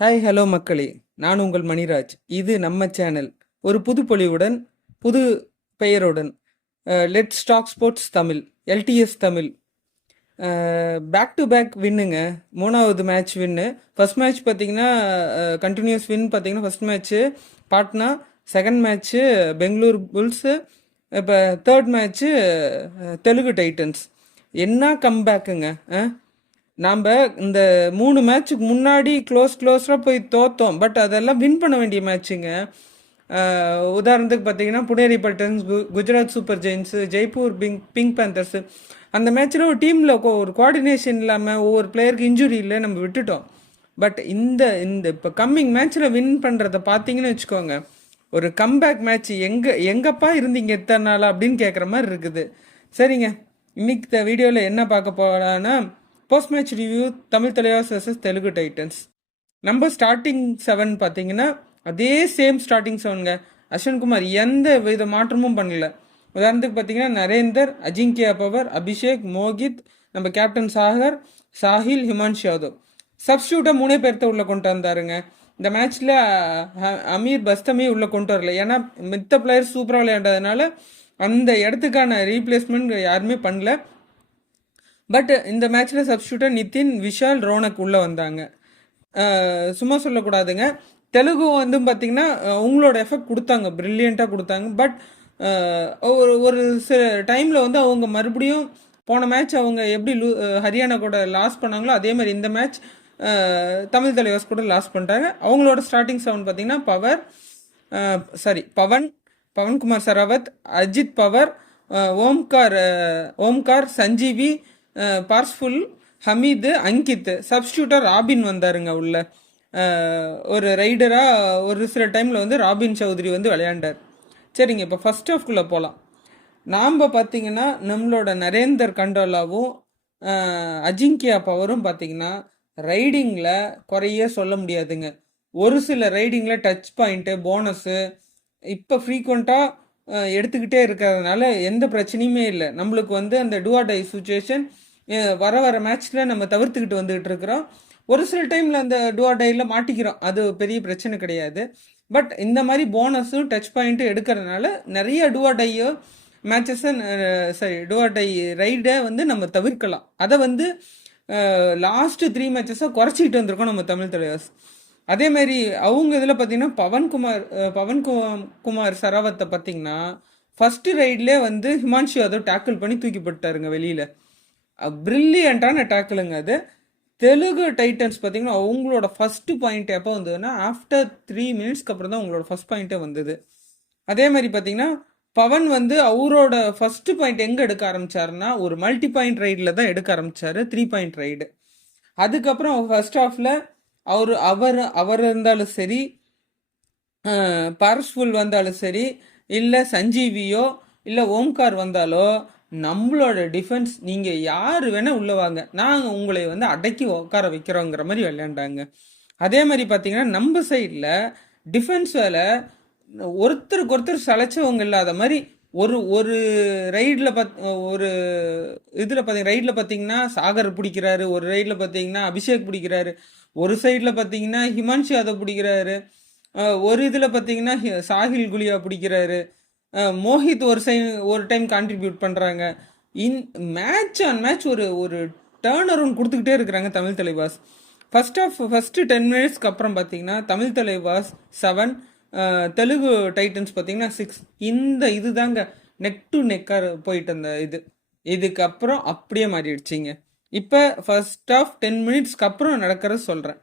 Hi hello மக்களே, நான் உங்கள் மணிராஜ். இது நம்ம சேனல். ஒரு புது பொலிவுடன், புது பெயருடன். Let's talk sports Tamil, LTS Tamil. Back to back வின்னுங்க. மூணாவது மேட்ச் வின்னு. ஃபர்ஸ்ட் மேட்ச் பார்த்தீங்கன்னா கண்டினியூஸ் வின். பார்த்தீங்கன்னா first match Patna, second match Bengaluru Bulls, இப்போ தேர்ட் மேட்ச்சு தெலுங்கு டைட்டன்ஸ். என்ன கம்பேக்குங்க. நாம் இந்த 3 மேட்ச்சுக்கு முன்னாடி க்ளோஸாக போய் தோத்தோம். பட் அதெல்லாம் வின் பண்ண வேண்டிய மேட்ச்சுங்க. உதாரணத்துக்கு பார்த்தீங்கன்னா புனேரி பல்டன்ஸ், குஜராத் சூப்பர் ஜெயின்ஸு, ஜெய்ப்பூர் பிங்க் பேந்தர்ஸு. அந்த மேட்ச்சில் ஒரு டீமில் ஒரு கோஆர்டினேஷன் இல்லாமல் ஒவ்வொரு பிளேயருக்கு இன்ஜுரி இல்லை, நம்ம விட்டுட்டோம். பட் இந்த இந்த இப்போ கம்மிங் மேட்ச்சில் வின் பண்ணுறத பார்த்தீங்கன்னு வச்சுக்கோங்க, ஒரு கம்பேக் மேட்ச். எங்கப்பா இருந்தீங்க எத்தனை நாளா அப்படின்னு கேட்குற மாதிரி இருக்குது. சரிங்க, இன்னைக்கு இந்த வீடியோவில் என்ன பார்க்க போகலான்னா, post match review Tamil Thalaivas versus Telugu Titans. நம்ம ஸ்டார்டிங் 7 பார்த்தீங்கன்னா அதே சேம் ஸ்டார்டிங் 7ங்க. அஸ்வின்குமார் எந்த வித மாற்றமும் பண்ணல. உதாரணத்துக்கு பார்த்தீங்கன்னா நரேந்தர், அஜிங்கியா பவர், அபிஷேக், மோகித், நம்ம கேப்டன் சாகர், சாஹில், ஹிமான்ஷ் யாதவ். சப்ஸ்டியூட்டாக 3 பேர்த்த உள்ளே கொண்டு வந்தாருங்க. இந்த மேட்ச்சில் அமீர் பஸ்தமே உள்ளே கொண்டு வரல. ஏன்னா மித்த பிளேயர்ஸ் சூப்பராக விளையாண்டதுனால அந்த இடத்துக்கான ரீப்ளேஸ்மெண்ட் யாருமே பண்ணல. பட் இந்த மேட்ச்சில் சப்ஸ்டியூட்டாக நிதின், விஷால், ரோனக் உள்ளே வந்தாங்க. சும்மா சொல்லக்கூடாதுங்க. தெலுங்கு வந்து பார்த்திங்கன்னா அவங்களோட எஃபெக்ட் கொடுத்தாங்க, ப்ரில்லியண்ட்டாக கொடுத்தாங்க. பட் ஒரு சில டைமில் வந்து அவங்க மறுபடியும் போன மேட்ச் அவங்க எப்படி ஹரியானா கூட லாஸ் பண்ணாங்களோ அதே மாதிரி இந்த மேட்ச் தமிழ் தலைவாஸ் கூட லாஸ் பண்ணிட்டாங்க. அவங்களோட ஸ்டார்டிங் 7 பார்த்திங்கன்னா பவன்குமார் சராவத், அஜித் பவர், ஓம்கார், சஞ்சீவி, பார்ஸ்ஃபுல், ஹமீது, அங்கித். சப்ஸ்டியூட்டாக ராபின் வந்தாருங்க உள்ள. ஒரு ரைடராக ஒரு சில டைமில் வந்து ராபின் சௌத்ரி வந்து விளையாண்டார். சரிங்க, இப்போ ஃபர்ஸ்ட் ஹாஃப்குள்ளே போகலாம். நாம் பார்த்தீங்கன்னா நம்மளோட நரேந்தர் கண்டோலாவும் அஜிங்கியா பவரும் பார்த்தீங்கன்னா ரைடிங்கில் குறைய சொல்ல முடியாதுங்க. ஒரு சில ரைடிங்கில் டச் பாயிண்ட்டு, போனஸு இப்போ ஃப்ரீக்வெண்ட்டாக எடுத்துக்கிட்டே இருக்கிறதுனால எந்த பிரச்சனையுமே இல்லை. நம்மளுக்கு வந்து அந்த டூ ஆர் டை சுச்சுவேஷன் வர மேட்ச்சில் நம்ம தவிர்த்துக்கிட்டு வந்துகிட்டு இருக்கிறோம். ஒரு சில டைமில் அந்த டூ ஆர் டையில் மாட்டிக்கிறோம், அது பெரிய பிரச்சனை கிடையாது. பட் இந்த மாதிரி போனஸும் டச் பாயிண்ட்டும் எடுக்கிறதுனால நிறைய டூ ஆர் டையோ மேட்சஸை டூ ஆர் டை ரைடை வந்து நம்ம தவிர்க்கலாம். அதை வந்து லாஸ்ட்டு 3 மேட்சஸாக குறைச்சிக்கிட்டு வந்திருக்கோம் நம்ம தமிழ் தலைவாஸ். அதேமாரி அவங்க இதில் பார்த்தீங்கன்னா பவன்குமார் சராவத்தை பார்த்தீங்கன்னா ஃபஸ்ட்டு ரைட்லேயே வந்து ஹிமான்ஷு யாதவ் டேக்கிள் பண்ணி தூக்கி போட்டாருங்க வெளியில். ப்ரில்லியண்ட்டான டேக்கிளுங்க அது. தெலுங்கு டைட்டன்ஸ் பார்த்தீங்கன்னா அவங்களோட ஃபஸ்ட்டு பாயிண்ட் எப்போ வந்ததுன்னா ஆஃப்டர் 3 மினிட்ஸ்க்கு அப்புறம் தான் அவங்களோட ஃபஸ்ட் பாயிண்ட்டே வந்தது. அதே மாதிரி பார்த்தீங்கன்னா பவன் வந்து அவரோட ஃபஸ்ட்டு பாயிண்ட் எங்கே எடுக்க ஆரம்பித்தாருன்னா ஒரு மல்டி பாயிண்ட் ரைடில் தான் எடுக்க ஆரம்பித்தார், 3 பாயிண்ட் ரைடு. அதுக்கப்புறம் ஃபர்ஸ்ட் ஹாஃபில் அவர் இருந்தாலும் சரி, பார்ஸ்ஃபுல் வந்தாலும் சரி, இல்லை சஞ்சீவியோ இல்லை ஓம்கார் வந்தாலோ நம்மளோட டிஃபென்ஸ் நீங்கள் யார் வேணால் உள்ளே வாங்க, நாங்கள் உங்களை வந்து அடக்கி உட்கார வைக்கிறோங்கிற மாதிரி விளையாண்டாங்க. அதே மாதிரி பார்த்தீங்கன்னா நம்ம சைடில் டிஃபென்ஸ் வேலை ஒருத்தருக்கு ஒருத்தர் சளைச்சவங்க இல்லாத மாதிரி ஒரு ரைடில் ஒரு இதில் ரைடில் பார்த்தீங்கன்னா சாகர் பிடிக்கிறாரு, ஒரு ரைடில் பார்த்தீங்கன்னா அபிஷேக் பிடிக்கிறாரு, ஒரு சைடில் பார்த்தீங்கன்னா ஹிமான்ஷு யாதவ் பிடிக்கிறாரு, ஒரு இதில் பார்த்தீங்கன்னா சாஹில் குலியா பிடிக்கிறாரு, மோஹித் ஒரு டைம் கான்ட்ரிபியூட் பண்ணுறாங்க. மேட்ச் ஆன் மேட்ச் ஒரு டேர்ன் அரவுண்ட் கொடுத்துக்கிட்டே இருக்கிறாங்க தமிழ் தலைவாஸ். ஃபஸ்ட்டு 10 மினிட்ஸ்க்கு அப்புறம் பார்த்தீங்கன்னா தமிழ் தலைவாஸ் 7, தெலுங்கு டைட்டன்ஸ் பார்த்தீங்கன்னா 6. இது தாங்க நெக் டு நெக்காக போயிட்டு இருந்த இதுக்கப்புறம் அப்படியே மாறிடுச்சிங்க. இப்போ ஃபர்ஸ்ட் ஆஃப் 10 மினிட்ஸ்க்கு அப்புறம் நடக்கிறது சொல்கிறேன்.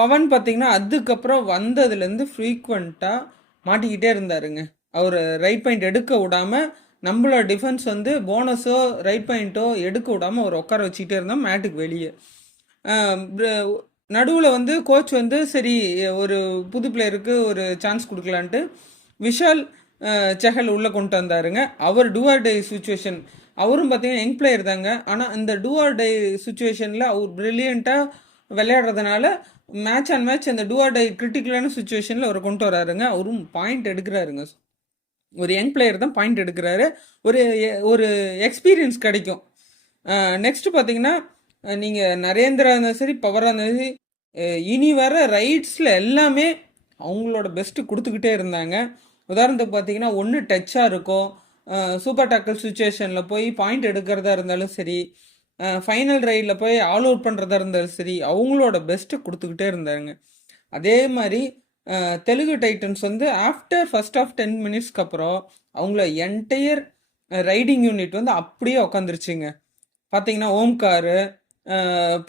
பவன் பார்த்தீங்கன்னா அதுக்கப்புறம் வந்ததுலேருந்து ஃப்ரீக்வெண்ட்டாக மாட்டிக்கிட்டே இருந்தாருங்க. அவர் ரைட் பாயிண்ட் எடுக்க விடாமல் நம்மளோட டிஃபென்ஸ் வந்து போனஸோ ரைட் பாயிண்ட்டோ எடுக்க விடாமல் அவர் உட்கார வச்சுக்கிட்டே இருந்தால் மேட்டுக்கு வெளியே. நடுவில் வந்து கோச் வந்து சரி ஒரு புது பிளேயருக்கு ஒரு சான்ஸ் கொடுக்கலான்ட்டு விஷால் செஹல் உள்ளே கொண்டு வந்தாருங்க. Hour two or tie situation, அவரும் பார்த்தீங்கன்னா யங் பிளேயர் தாங்க. ஆனால் இந்த டூ ஆர் டை சுச்சுவேஷனில் அவர் ப்ரில்லியண்ட்டாக விளையாடுறதுனால மேட்ச் ஆன் மேட்ச் அந்த டூ ஆர் டை கிரிட்டிக்கலான சுச்சுவேஷனில் அவர் கொண்டு வராருங்க. அவரும் பாயிண்ட் எடுக்கிறாருங்க. ஒரு யங் பிளேயர் தான் பாயிண்ட் எடுக்கிறாரு, ஒரு எக்ஸ்பீரியன்ஸ் கிடைக்கும். நெக்ஸ்ட் பார்த்தீங்கன்னா நீங்கள் நரேந்திரா இருந்தாலும் சரி, பவராக இருந்தாலும் சரி, இனி வர ரைட்ஸில் எல்லாமே அவங்களோட பெஸ்ட்டு கொடுத்துக்கிட்டே இருந்தாங்க. உதாரணத்துக்கு பார்த்தீங்கன்னா ஒன்று டச்சாக இருக்கும், சூப்பர் டேக்கிள் சுச்சுவேஷனில் போய் பாயிண்ட் எடுக்கிறதா இருந்தாலும் சரி, ஃபைனல் ரைடில் போய் ஆல் அவுட் பண்ணுறதா இருந்தாலும் சரி, அவங்களோட பெஸ்ட்டு கொடுத்துக்கிட்டே இருந்தாங்க. அதே மாதிரி தெலுங்கு டைட்டன்ஸ் வந்து ஆஃப்டர் ஃபர்ஸ்ட் ஆஃப் 10 மினிட்ஸ்க்கு அப்புறம் அவங்கள என்டையர் ரைடிங் யூனிட் வந்து அப்படியே உக்காந்துருச்சுங்க. பார்த்தீங்கன்னா ஓம்காரு,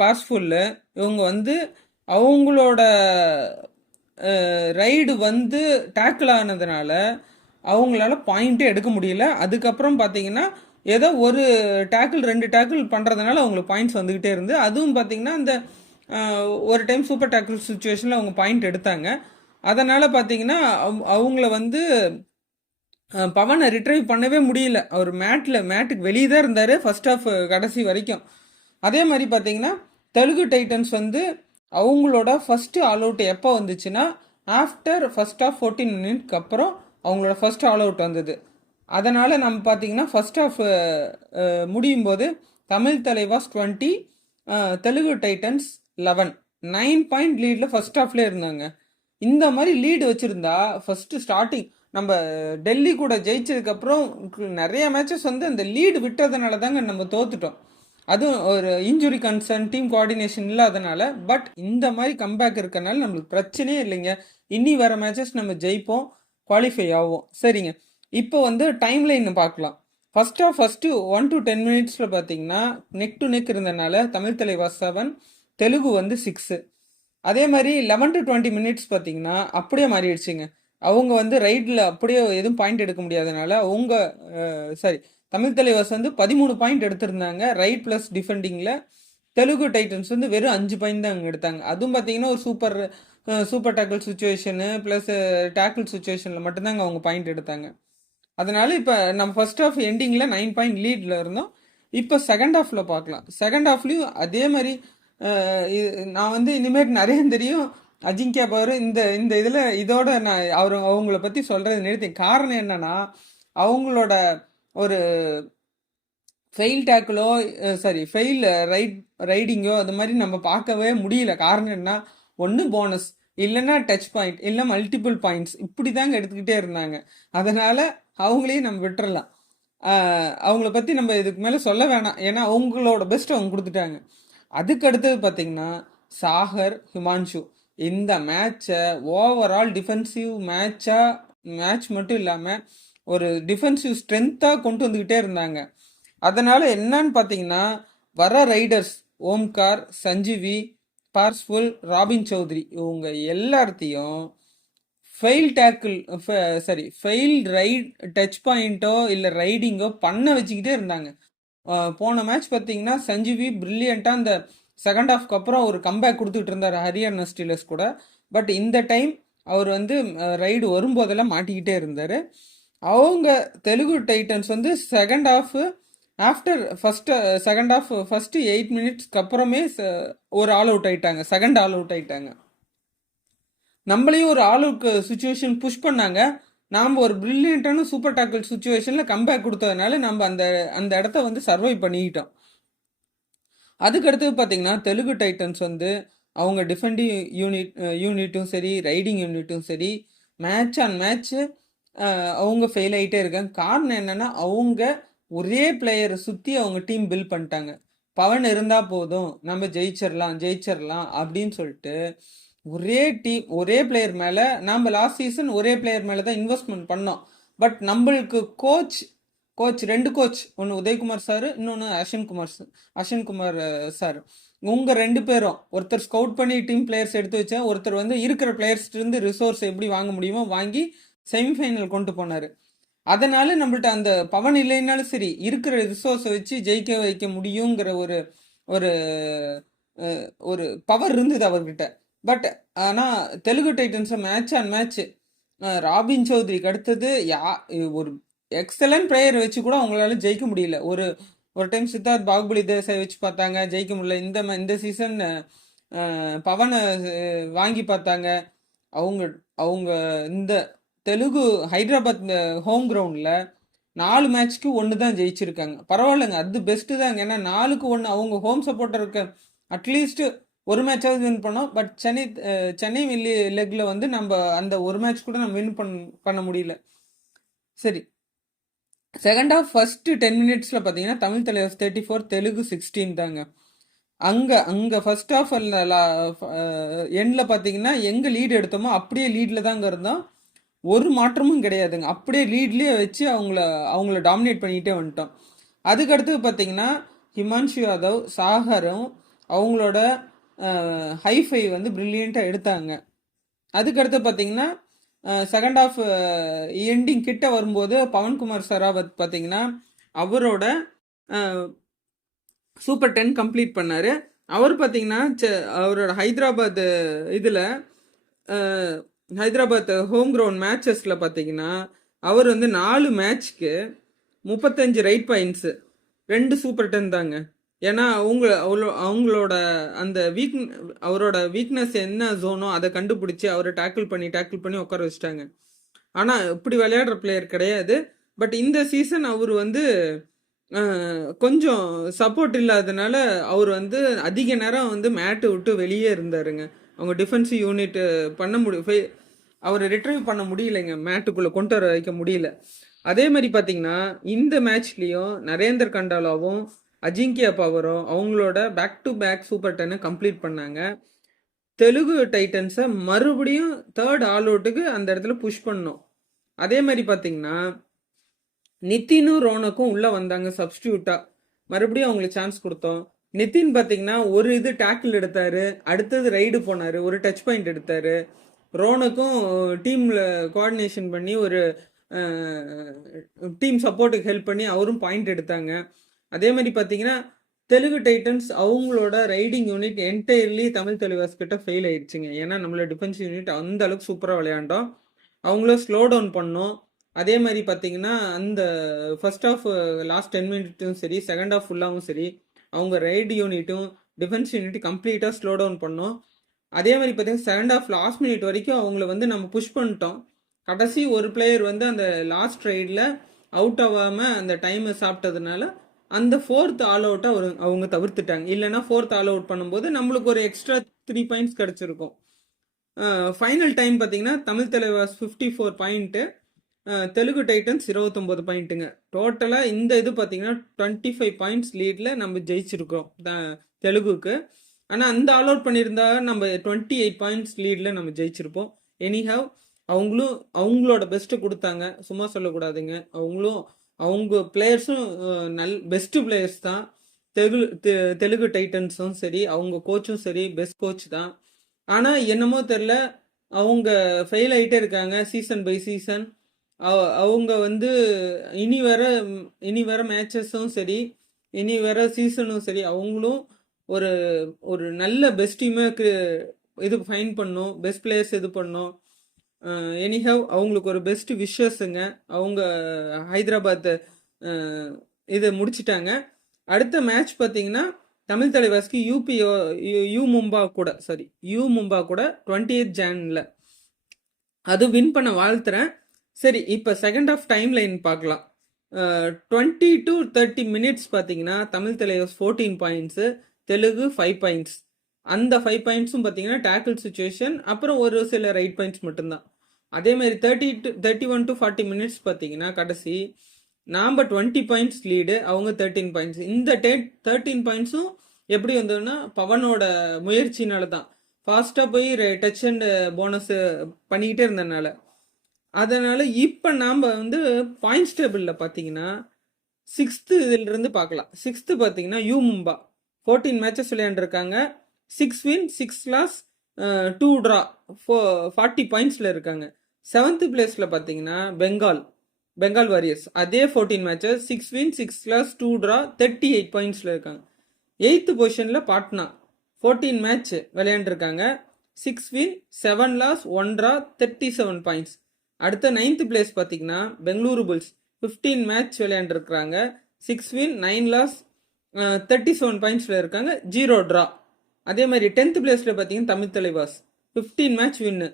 பாஸ்ஃபுல்லு, இவங்க வந்து அவங்களோட ரைடு வந்து டேக்கிள் ஆனதுனால அவங்களால பாயிண்ட்டே எடுக்க முடியல. அதுக்கப்புறம் பார்த்தீங்கன்னா ஏதோ ஒரு டேக்கிள் 2 டேக்கிள் பண்ணுறதுனால அவங்களுக்கு பாயிண்ட்ஸ் வந்துக்கிட்டே இருந்து, அதுவும் பார்த்தீங்கன்னா அந்த ஒரு டைம் சூப்பர் டேக்கிள் சுச்சுவேஷனில் அவங்க பாயிண்ட் எடுத்தாங்க. அதனால் பார்த்தீங்கன்னா அவங்கள வந்து பவனை ரிட்ரைவ் பண்ணவே முடியல. அவர் மேட்டுக்கு வெளியே தான் இருந்தார் ஃபர்ஸ்ட் ஆஃப் கடைசி வரைக்கும். அதே மாதிரி பார்த்தீங்கன்னா தெலுங்கு டைட்டன்ஸ் வந்து அவங்களோட ஃபஸ்ட்டு ஆல் அவுட் எப்போ வந்துச்சுன்னா ஆஃப்டர் ஃபர்ஸ்ட் ஆஃப் 14 மினிட்ஸ்க்கு அப்புறம் அவங்களோட ஃபர்ஸ்ட் ஆல் அவுட் வந்தது. அதனால் நம்ம பார்த்தீங்கன்னா ஃபர்ஸ்ட் ஆஃப் முடியும் போது தமிழ் தலைவாஸ் 20, தெலுங்கு டைட்டன்ஸ் 11, 9 பாயிண்ட் லீடில் ஃபர்ஸ்ட் ஆஃப்லேயே இருந்தாங்க. இந்த மாதிரி லீடு வச்சுருந்தா ஃபஸ்ட்டு ஸ்டார்டிங் நம்ம டெல்லி கூட ஜெயிச்சதுக்கப்புறம் நிறைய மேட்சஸ் வந்து அந்த லீடு விட்டதுனால தாங்க நம்ம தோத்துட்டோம். அதுவும் ஒரு இன்ஜுரி கன்சர்ன், டீம் கோஆர்டினேஷன் இல்லாதனால. பட் இந்த மாதிரி கம்பேக் இருக்கனால நம்மளுக்கு பிரச்சனையே இல்லைங்க. இனி வர மேட்சஸ் நம்ம ஜெயிப்போம், குவாலிஃபை ஆகும். சரிங்க, இப்போ வந்து டைம் லைன் பார்க்கலாம். ஃபஸ்ட்டு 1 to 10 மினிட்ஸில் பார்த்தீங்கன்னா நெக் டு நெக் இருந்தனால தமிழ் தலைவாஸ் 7, தெலுங்கு வந்து 6. அதே மாதிரி 11 to 20 மினிட்ஸ் பார்த்தீங்கன்னா அப்படியே மாறிடுச்சுங்க. அவங்க வந்து ரைடில் அப்படியே எதுவும் பாயிண்ட் எடுக்க முடியாதனால அவங்க தமிழ் தலைவாஸ் வந்து 13 பாயிண்ட் எடுத்திருந்தாங்க ரைட் ப்ளஸ் டிஃபெண்டிங்கில். தெலுங்கு டைட்டன்ஸ் வந்து வெறும் 5 பாயிண்ட் தான் அங்கே எடுத்தாங்க. அதுவும் பார்த்தீங்கன்னா ஒரு super tackle situation plus tackle சுச்சுவேஷனில் மட்டும்தாங்க அவங்க பாயிண்ட் எடுத்தாங்க. அதனால இப்போ நம்ம ஃபர்ஸ்ட் ஆஃப் எண்டிங்கில் 9 பாயிண்ட் லீடில் இருந்தோம். இப்போ செகண்ட் ஹாஃபில் பார்க்கலாம். செகண்ட் ஹாஃப்லேயும் அதே மாதிரி நான் வந்து இனிமேல் நிறைய தெரியும் அஜிங்கியா பவர் இந்த இதில் இதோட நான் அவங்கள பற்றி சொல்கிறது நிறுத்தி. காரணம் என்னன்னா அவங்களோட ஒரு ஃபெயில் டேக்கிளோ ஃபெயில் ரைடிங்கோ அது மாதிரி நம்ம பார்க்கவே முடியல. காரணம் என்ன, ஒன்று போனஸ், இல்லைன்னா டச் பாயிண்ட், இல்லை மல்டிபிள் பாயிண்ட்ஸ், இப்படி தாங்க எடுத்துக்கிட்டே இருந்தாங்க. அதனால் அவங்களையும் நம்ம விட்டுறலாம். அவங்கள பற்றி நம்ம இதுக்கு மேலே சொல்ல வேணாம், ஏன்னா அவங்களோட பெஸ்ட் அவங்க கொடுத்துட்டாங்க. அதுக்கு அடுத்தது பார்த்தீங்கன்னா சாகர், ஹிமான்ஷு இந்த மேட்சை ஓவரால் டிஃபென்சிவ் மேட்ச் மட்டும் இல்லாமல் ஒரு டிஃபென்சிவ் ஸ்ட்ரென்த்தாக கொண்டு வந்துக்கிட்டே இருந்தாங்க. அதனால் என்னன்னு பார்த்தீங்கன்னா வர ரைடர்ஸ் ஓம்கார், சஞ்சீவி, பார்ஸ்ஃபுல், ராபின் சௌத்ரி இவங்க எல்லாத்தையும் ஃபெயில் ரைட் டச் பாயிண்ட்டோ இல்லை ரைடிங்கோ பண்ண வச்சுக்கிட்டே இருந்தாங்க. போன மேட்ச் பார்த்தீங்கன்னா சஞ்சீவி பிரில்லியண்ட்டாக அந்த செகண்ட் ஹாஃப்க்கு அப்புறம் ஒரு கம்பேக் கொடுத்துட்டு இருந்தார் ஹரியானா ஸ்டீலர்ஸ் கூட. பட் இந்த டைம் அவர் வந்து ரைடு வரும்போதெல்லாம் மாட்டிக்கிட்டே இருந்தார். அவங்க தெலுங்கு டைட்டன்ஸ் வந்து second half after second half first 8 மினிட்ஸ்க்கு அப்புறமே ஒரு ஆல் அவுட் ஆயிட்டாங்க, செகண்ட் ஆல் அவுட் ஆயிட்டாங்க. நம்மளையும் ஒரு ஆல் அவுட் சுச்சுவேஷன் புஷ் பண்ணாங்க. நாம் ஒரு பிரில்லியண்ட்டான சூப்பர் டேக்கிள் சுச்சுவேஷனில் கம்பேக் கொடுத்ததுனால நம்ம அந்த இடத்த வந்து சர்வை பண்ணிக்கிட்டோம். அதுக்கடுத்து பார்த்தீங்கன்னா தெலுங்கு டைட்டன்ஸ் வந்து அவங்க டிஃபெண்டிங் யூனிட்டும் சரி, ரைடிங் யூனிட்டும் சரி, மேட்ச் ஆன் மேட்ச்சு அவங்க ஃபெயில் ஆகிட்டே இருக்காங்க. காரணம் என்னென்னா அவங்க ஒரே பிளேயரை சுற்றி அவங்க டீம் பில்ட் பண்ணிட்டாங்க. பவன் இருந்தால் போதும், நம்ம ஜெயிச்சிடலாம் அப்படின்னு சொல்லிட்டு ஒரே பிளேயர் மேலே, நம்ம லாஸ்ட் சீசன் ஒரே பிளேயர் மேலே தான் இன்வெஸ்ட்மெண்ட் பண்ணோம். பட் நம்மளுக்கு கோச் 2 கோச், ஒன்று உதயகுமார் சார், இன்னொன்று அஸ்வின்குமார் சார். உங்கள் 2 பேரும் ஒருத்தர் ஸ்கவுட் பண்ணி டீம் பிளேயர்ஸ் எடுத்து வச்சா, ஒருத்தர் வந்து இருக்கிற பிளேயர்ஸ்லேருந்து ரிசோர்ஸ் எப்படி வாங்க முடியுமோ வாங்கி செமிஃபைனல் கொண்டு போனார். அதனால நம்மள்ட்ட அந்த பவன் இல்லைன்னாலும் சரி இருக்கிற ரிசோர்ஸை வச்சு ஜெயிக்க வைக்க முடியுங்கிற ஒரு ஒரு பவர் இருந்தது அவர்கிட்ட. பட் ஆனால் தெலுங்கு டைட்டன்ஸை மேட்ச் ஆன் மேட்ச் ராபின் சௌத்ரிக்கு அடுத்தது ஒரு எக்ஸலன்ட் பிளேயர் வச்சு கூட அவங்களால ஜெயிக்க முடியல. ஒரு டைம் சித்தார்த் பாகுபலி தேசாய் வச்சு பார்த்தாங்க, ஜெயிக்க முடியல. இந்த சீசன் பவனை வாங்கி பார்த்தாங்க. அவங்க இந்த தெலுங்கு ஹைதராபாத் ஹோம் கிரவுண்டில் 4 மேட்ச்க்கு 1 தான் ஜெயிச்சிருக்காங்க. பரவாயில்லைங்க, அது பெஸ்ட்டு தாங்க. ஏன்னா 4-1 அவங்க ஹோம் சப்போர்ட்டருக்கு அட்லீஸ்ட் ஒரு மேட்சாவது வின் பண்ணோம். பட் சென்னை லெக்ல வந்து நம்ம அந்த ஒரு மேட்ச் கூட நம்ம வின் பண்ண முடியல. சரி, செகண்ட் ஹாஃப் ஃபர்ஸ்ட் 10 மினிட்ஸில் பார்த்தீங்கன்னா தமிழ் தலைவர்ஸ் 34, தெலுங்கு 16 தாங்க. அங்கே ஃபர்ஸ்ட் ஹாஃப் எண்டில் பார்த்தீங்கன்னா எங்கே லீடு எடுத்தோமோ அப்படியே லீடில் தாங்க இருந்தோம். ஒரு மாற்றமும் கிடையாதுங்க. அப்படியே லீட்லேயே வச்சு அவங்கள டாமினேட் பண்ணிக்கிட்டே வந்துட்டோம். அதுக்கடுத்து பார்த்தீங்கன்னா ஹிமான்ஷு யாதவ், சாகரும் அவங்களோட ஹைஃபை வந்து ப்ரில்லியண்ட்டாக எடுத்தாங்க. அதுக்கடுத்து பார்த்தீங்கன்னா செகண்ட் ஹாஃப் எண்டிங் கிட்ட வரும்போது பவன்குமார் சராவத் பார்த்தீங்கன்னா அவரோட சூப்பர் 10 கம்ப்ளீட் பண்ணார். அவர் பார்த்தீங்கன்னா அவரோட ஹைதராபாத் இதில் ஹைதராபாத் ஹோம் கிரவுண்ட் மேட்சஸில் பார்த்தீங்கன்னா அவர் வந்து 4 மேட்ச்க்கு 35 ரைட் பாயிண்ட்ஸு, 2 சூப்பர் 10 தாங்க. ஏன்னா அவங்களோட அந்த அவரோட வீக்னஸ் என்ன ஜோனோ அதை கண்டுபிடிச்சி அவரை டேக்கிள் பண்ணி உட்கார வச்சுட்டாங்க. ஆனால் இப்படி விளையாடுற பிளேயர் கிடையாது. பட் இந்த சீசன் அவர் வந்து கொஞ்சம் சப்போர்ட் இல்லாதனால அவர் வந்து அதிக நேரம் வந்து மேட்டை விட்டு வெளியே இருந்தாருங்க. அவங்க டிஃபென்சிவ் யூனிட் அவரை ரிட்ரைவ் பண்ண முடியலைங்க, மேட்டுக்குள்ளே கொண்டு வர வைக்க முடியல. அதே மாதிரி பார்த்தீங்கன்னா இந்த மேட்ச்லேயும் நரேந்தர் கண்டாலாவும் அஜிங்கியா பவரும் அவங்களோட back to back super 10 complete பண்ணாங்க. தெலுங்கு டைட்டன்ஸை மறுபடியும் தேர்ட் ஆல் அவுட்டுக்கு அந்த இடத்துல புஷ் பண்ணோம். அதே மாதிரி பார்த்தீங்கன்னா நிதினும் ரோனக்கும் உள்ளே வந்தாங்க சப்ஸ்டியூட்டாக. மறுபடியும் அவங்களுக்கு சான்ஸ் கொடுத்தோம். நிதின் பார்த்தீங்கன்னா ஒரு டேக்கிள் எடுத்தார், அடுத்தது ரைடு போனார், ஒரு டச் பாயிண்ட் எடுத்தார். ரோனக்கும் டீமில் கோஆர்டினேஷன் பண்ணி ஒரு டீம் சப்போர்ட்டுக்கு ஹெல்ப் பண்ணி அவரும் பாயிண்ட் எடுத்தாங்க. அதே மாதிரி பார்த்தீங்கன்னா தெலுங்கு டைட்டன்ஸ் அவங்களோட riding unit entirely Tamil Thalaivas கிட்ட ஃபெயில் ஆயிடுச்சுங்க. ஏன்னா நம்மளோட டிஃபென்ஸ் யூனிட் அந்த அளவுக்கு சூப்பராக விளையாண்டோம். அவங்களும் ஸ்லோ டவுன் பண்ணோம். அதே மாதிரி பார்த்தீங்கன்னா அந்த ஃபர்ஸ்ட் ஆஃப் லாஸ்ட் 10 மினிட்டும் சரி, செகண்ட் ஆஃப் ஃபுல்லாகவும் சரி, அவங்க ரைடு யூனிட்டும் டிஃபென்ஸ் யூனிட்டும் கம்ப்ளீட்டாக ஸ்லோ டவுன் பண்ணோம். அதே மாதிரி பார்த்தீங்கன்னா செகண்ட் ஆஃப் லாஸ்ட் மினிட் வரைக்கும் அவங்கள வந்து நம்ம புஷ் பண்ணிட்டோம். கடைசி ஒரு பிளேயர் வந்து அந்த லாஸ்ட் ரைடில் அவுட் ஆகாமல் அந்த டைமை சாப்பிட்டதுனால அந்த 4th ஆல் அவுட்டை அவங்க தவிர்த்துட்டாங்க. இல்லைன்னா 4th ஆல் அவுட் பண்ணும்போது நம்மளுக்கு ஒரு எக்ஸ்ட்ரா 3 பாயிண்ட்ஸ் கிடச்சிருக்கும். ஃபைனல் டைம் பார்த்தீங்கன்னா தமிழ் தலைவாஸ் 54 பாயிண்ட்டு, தெலுங்கு டைட்டன்ஸ் 29 பாயிண்ட்டுங்க. டோட்டலாக இந்த இது பார்த்தீங்கன்னா 25 பாயிண்ட்ஸ் லீடில் நம்ம ஜெயிச்சிருக்கோம் தெலுங்குக்கு. ஆனால் அந்த ஆல் அவுட் பண்ணியிருந்தா நம்ம 28 பாயிண்ட்ஸ் லீடில் நம்ம ஜெயிச்சிருப்போம். எனிஹவ் அவங்களோட பெஸ்ட்டு கொடுத்தாங்க, சும்மா சொல்லக்கூடாதுங்க. அவங்க பிளேயர்ஸும் பெஸ்ட்டு பிளேயர்ஸ் தான். தெலுங்கு டைட்டன்ஸும் சரி, அவங்க கோச்சும் சரி, பெஸ்ட் கோச் தான். ஆனால் என்னமோ தெரில, அவங்க ஃபெயில் ஆகிட்டே இருக்காங்க சீசன் பை சீசன். அவங்க வந்து இனி வர மேட்சஸும் சரி, இனி வர சீசனும் சரி, அவங்களும் ஒரு நல்ல பெஸ்ட் டீமை இது ஃபைன் பண்ணும், பெஸ்ட் பிளேயர்ஸ் இது பண்ணும். எனிஹவ் அவங்களுக்கு ஒரு பெஸ்ட் விஷஸுங்க. அவங்க ஹைதராபாத் இதை முடிச்சிட்டாங்க. அடுத்த மேட்ச் பார்த்தீங்கன்னா தமிழ் தலைவாஸ்க்கு யூ மும்பா கூட 28 ஜானில் அது வின் பண்ண வாழ்த்துறேன். சரி, இப்போ செகண்ட் ஆஃப் டைம் லைன் பார்க்கலாம். 20 to 30 மினிட்ஸ் பார்த்தீங்கன்னா தமிழ் தலைவாஸ் 14 பாயிண்ட்ஸு, தெலுங்கு 5 பாயிண்ட்ஸ். அந்த 5 பாயிண்ட்ஸும் பார்த்தீங்கன்னா டேக்கிள் சுச்சுவேஷன், அப்புறம் ஒரு சில ரைட் பாயிண்ட்ஸ் மட்டும்தான். அதேமாதிரி 31 to 40 மினிட்ஸ் பார்த்தீங்கன்னா கடைசி நாம் 20 பாயிண்ட்ஸ் லீடு, அவங்க 13 பாயிண்ட்ஸ். இந்த 13 பாயிண்ட்ஸும் எப்படி வந்ததுன்னா பவனோட முயற்சினால தான். ஃபாஸ்ட்டாக போய் டச் அண்ட் போனஸ் பண்ணிக்கிட்டே இருந்ததுனால. அதனால் இப்போ நாம் வந்து பாயிண்ட்ஸ் டேபிளில் பார்த்தீங்கன்னா 6th இதிலிருந்து பார்க்கலாம். 6th பார்த்தீங்கன்னா யூ மும்பா 14 மேட்சஸ் விளையாண்டுருக்காங்க, 6 win 6 loss 2 draw 40 பாயிண்ட்ஸில் இருக்காங்க. 7th பிளேஸில் பார்த்தீங்கன்னா பெங்கால் வாரியர்ஸ் அதே 14 மேட்சஸ் 6 win 6 loss 2 draw 38 பாயிண்ட்ஸில் இருக்காங்க. 8th பொசிஷனில் பாட்னா 14 மேட்ச் விளையாண்டுருக்காங்க, 6 win 7 loss 1 draw 37 பாயிண்ட்ஸ். அடுத்த 9th பிளேஸ் பார்த்தீங்கன்னா பெங்களூரு புல்ஸ் 15 மேட்ச் விளையாண்டுருக்காங்க, 6 win 9 loss 37 பாயிண்ட்ஸில் இருக்காங்க, 0 draw. அதே மாதிரி 10th பிளேஸில் பார்த்தீங்கன்னா Tamil Thalaivas 15 match win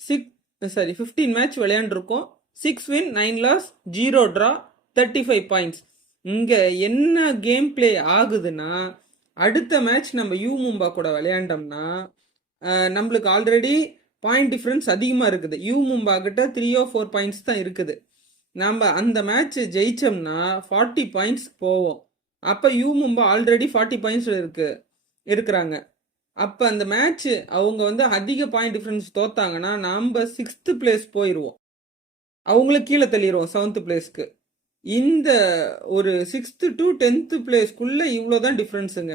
15 match விளையாண்டுருக்கோம், 6 win 9 loss 0 draw 35 பாயிண்ட்ஸ். இங்கே என்ன கேம் பிளே ஆகுதுன்னா அடுத்த மேட்ச் நம்ம யூ மும்பா கூட விளையாண்டோம்னா நம்மளுக்கு ஆல்ரெடி பாயிண்ட் டிஃப்ரென்ஸ் அதிகமாக இருக்குது. யூ மும்பா கிட்ட 3 or 4 பாயிண்ட்ஸ் தான் இருக்குது. நம்ம அந்த மேட்ச் ஜெயிச்சோம்னா 40 பாயிண்ட்ஸ் போவோம். அப்போ யூ மும்பா ஆல்ரெடி 40 பாயிண்ட்ஸ் இருக்கிறாங்க. அப்போ அந்த மேட்ச் அவங்க வந்து அதிக பாயிண்ட் டிஃப்ரென்ஸ் தோத்தாங்கன்னா நம்ம 6th பிளேஸ் போயிடுவோம். அவங்களுக்கு கீழே தள்ளிடுவோம் 7th பிளேஸ்க்கு. இந்த ஒரு 6th to 10th பிளேஸ்க்குள்ள இவ்வளோதான் டிஃப்ரென்ஸுங்க.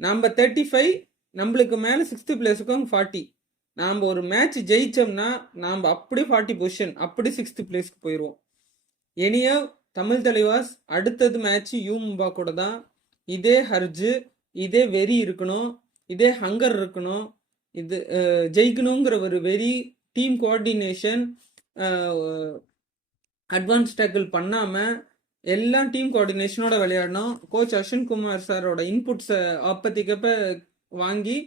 நம்ம 35, நம்மளுக்கு மேலே 6th பிளேஸுக்கும் 40. நாம் ஒரு மேட்ச் ஜெயிச்சோம்னா நாம் அப்படியே 40 பொசிஷன் அப்படி 6th பிளேஸ்க்கு போயிடுவோம். எனியோ தமிழ் தலைவாஸ் அடுத்தது மேட்ச் யூ மும்பா கூட தான். இதே ஹர்ஜு, இதே வெறி இருக்கணும், இதே ஹங்கர் இருக்கணும், இது ஜெயிக்கணுங்கிற ஒரு வெறி, டீம் கோஆர்டினேஷன், அட்வான்ஸ் டேக்கிள் பண்ணாமல் எல்லாம் டீம் கோஆர்டினேஷனோட விளையாடணும். கோச் அஸ்வின் குமார் சாரோட இன்புட்ஸை அப்பத்திக்கப்ப வாங்கி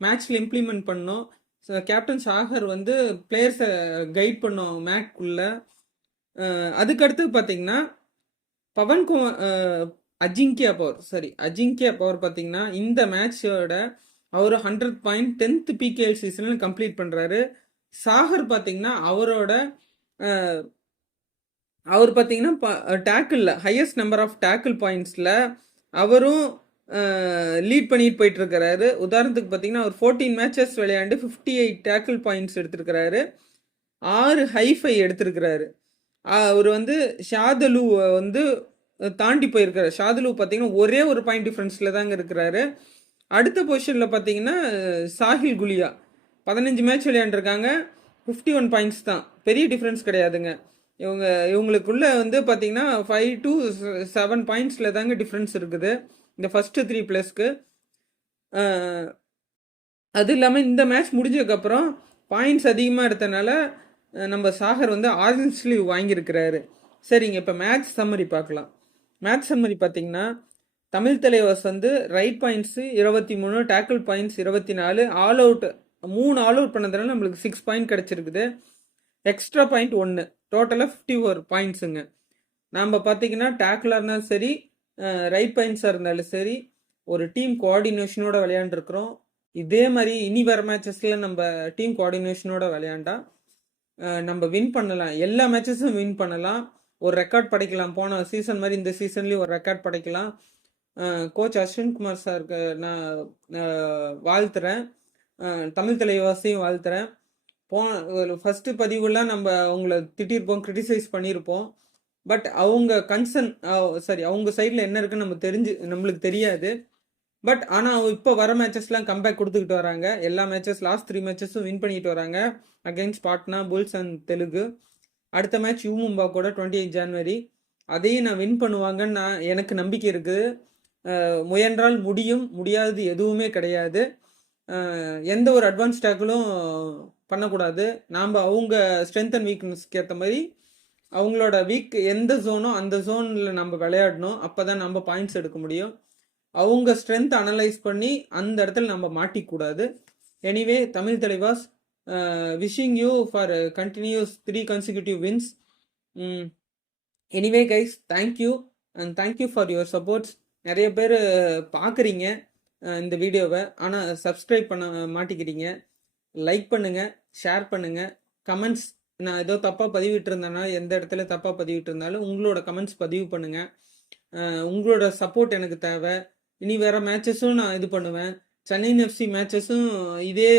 மேட்ச்சில் இம்ப்ளிமெண்ட் பண்ணோம். கேப்டன் சாகர் வந்து பிளேயர்ஸை கைட் பண்ணோம் மேட்ச்குள்ள. அதுக்கடுத்து பார்த்தீங்கன்னா பவன்குமார் அஜிங்கியா பவர் பார்த்தீங்கன்னா இந்த மேட்சோட அவர் 100 பாயிண்ட் 10th PKL சீசனில் கம்ப்ளீட் பண்ணுறாரு. சாகர் பார்த்தீங்கன்னா அவர் பார்த்தீங்கன்னா டேக்கிளில் ஹையஸ்ட் நம்பர் ஆஃப் டேக்கிள் பாயிண்ட்ஸில் அவரும் லீட் பண்ணிட்டு போயிட்டு இருக்கிறாரு. உதாரணத்துக்கு பார்த்தீங்கன்னா அவர் 14 மேட்சஸ் விளையாண்டு 58 டேக்கிள் பாயிண்ட்ஸ் எடுத்திருக்கிறாரு, 6 ஹைஃபை எடுத்திருக்கிறாரு. அவர் வந்து ஷாதலுவை வந்து தாண்டி போயிருக்காரு. ஷாதலு பார்த்தீங்கன்னா ஒரே ஒரு பாயிண்ட் டிஃப்ரென்ஸில் தாங்க இருக்கிறாரு. அடுத்த பொசிஷனில் பார்த்தீங்கன்னா சாஹில் குலியா 15 மேட்ச் விளையாண்டுருக்காங்க, 51 பாயிண்ட்ஸ் தான், பெரிய டிஃப்ரென்ஸ் கிடையாதுங்க. இவங்களுக்குள்ள வந்து பார்த்தீங்கன்னா 5 to 7 பாயிண்ட்ஸில் தாங்க டிஃப்ரென்ஸ் இருக்குது இந்த ஃபஸ்ட்டு 3 பிளேஸ்க்கு. அது இல்லாமல் இந்த மேட்ச் முடிஞ்சதுக்கப்புறம் பாயிண்ட்ஸ் அதிகமாக எடுத்தனால நம்ம சாகர் வந்து ஆரஞ்ச் லீவ் வாங்கியிருக்கிறாரு. சரிங்க, இப்போ மேட்ச் சம்மரி பார்க்கலாம். மேட்ச் சம்மரி பார்த்தீங்கன்னா தமிழ் தலைவாஸ் வந்து right points 23, tackle points 24, all out 3 all out பண்ணதுனால நம்மளுக்கு 6 பாயிண்ட் கிடச்சிருக்குது, எக்ஸ்ட்ரா பாயிண்ட் 1, டோட்டலாக 54 பாயிண்ட்ஸுங்க. நம்ம பார்த்தீங்கன்னா டேக்கிளாக இருந்தாலும் சரி, ரைட் பாயிண்ட்ஸாக இருந்தாலும் சரி, ஒரு டீம் கோஆர்டினேஷனோட விளையாண்டுருக்குறோம். இதே மாதிரி இனி வர மேட்சஸில் நம்ம டீம் கோஆர்டினேஷனோட விளையாண்டா நம்ம வின் பண்ணலாம், எல்லா மேட்சஸும் வின் பண்ணலாம், ஒரு ரெக்கார்ட் படைக்கலாம். போன சீசன் மாதிரி இந்த சீசன்லேயும் ஒரு ரெக்கார்ட் படைக்கலாம். கோச் அஸ்வின் குமார் சாருக்கு நான் வாழ்த்துறேன், தமிழ் தலைவாசியும் வாழ்த்துறேன். ஃபஸ்ட்டு பதிவுலாம் நம்ம அவங்கள திட்டிருப்போம், கிரிட்டிசைஸ் பண்ணியிருப்போம். பட் அவங்க அவங்க சைடில் என்ன இருக்குன்னு நம்மளுக்கு தெரியாது. பட் ஆனால் இப்போ வர மேட்சஸ்லாம் கம்பேக் கொடுத்துக்கிட்டு வராங்க. எல்லா லாஸ்ட் 3 மேட்சஸும் வின் பண்ணிட்டு வராங்க against Patna, bulls and Telugu. அடுத்த மேட்ச் யூ மும்பா கூட 28 ஜனவரி, அதையும் நான் வின் பண்ணுவாங்கன்னு எனக்கு நம்பிக்கை இருக்குது. முயன்றால் முடியும், முடியாது எதுவுமே கிடையாது. எந்த ஒரு அட்வான்ஸ் டேக்கிளும் பண்ணக்கூடாது. நாம் அவங்க ஸ்ட்ரென்த் அண்ட் வீக்னஸ்க்கு ஏற்ற மாதிரி அவங்களோட வீக் எந்த ஜோனோ அந்த ஜோனில் நம்ம விளையாடணும். அப்போ தான் நம்ம பாயிண்ட்ஸ் எடுக்க முடியும். அவங்க ஸ்ட்ரென்த் அனலைஸ் பண்ணி அந்த இடத்துல நம்ம மாட்டிக்கூடாது. Anyway Tamil Thalaivas wishing you for continuous 3 consecutive wins. Anyway guys, thank you and thank you for your supports. நிறைய பேர் பார்க்குறீங்க இந்த வீடியோவை, ஆனால் சப்ஸ்கிரைப் பண்ண மாட்டிக்கிறீங்க. லைக் பண்ணுங்கள், ஷேர் பண்ணுங்கள், கமெண்ட்ஸ் நான் ஏதோ தப்பாக பதிவிட்டு இருந்தேன்னா, எந்த இடத்துல தப்பாக பதிவிட்டு இருந்தாலும் உங்களோட கமெண்ட்ஸ் பதிவு பண்ணுங்கள். உங்களோட சப்போர்ட் எனக்கு தேவை. இனி வேறு மேட்சஸும் நான் இது பண்ணுவேன். சென்னை எஃப்சி மேட்சஸும் இதே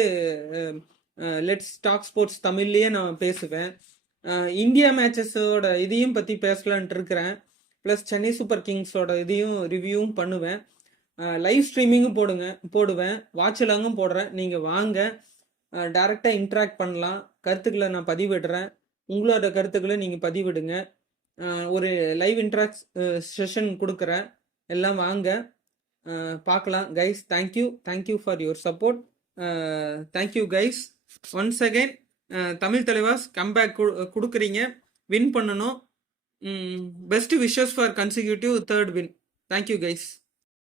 லெட்ஸ் டாக் ஸ்போர்ட்ஸ் தமிழ்லேயே நான் பேசுவேன். இந்தியா மேட்சஸோட இதையும் பற்றி பேசலான்ட்டு இருக்கிறேன். ப்ளஸ் சென்னை சூப்பர் கிங்ஸோட இதையும் ரிவ்யூவும் பண்ணுவேன். லைவ் ஸ்ட்ரீமிங்கும் போடுவேன், வாட்சலாங்கும் போடுறேன். நீங்கள் வாங்க, டைரெக்டாக இன்ட்ராக்ட் பண்ணலாம். கருத்துக்களை நான் பதிவிடுறேன், உங்களோட கருத்துக்களை நீங்கள் பதிவிடுங்க. ஒரு லைவ் இன்ட்ராக்ட் செஷன் கொடுக்குறேன், எல்லாம் வாங்க பார்க்கலாம். Guys, thank you for your support. Thank you guys once again. Tamil Thalaivas comeback கொடுக்குறீங்க, வின் பண்ணணும். Best wishes for consecutive 3rd win. Thank you guys.